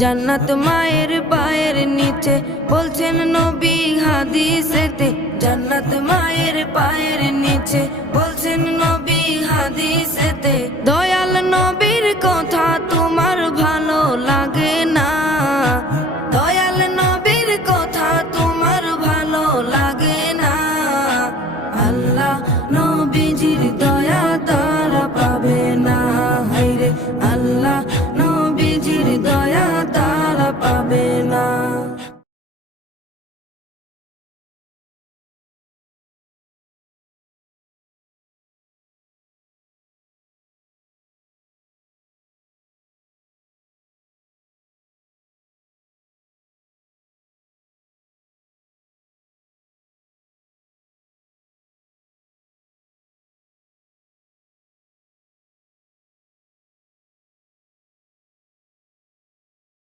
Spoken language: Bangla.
জান্নাত মায়ের পায়ের নিচে বলছেন নবী হাদিসেতে। জান্নাত মায়ের পায়ের নিচে বলছেন নবী হাদিসেতে। দয়াল নবীর কথা তোমার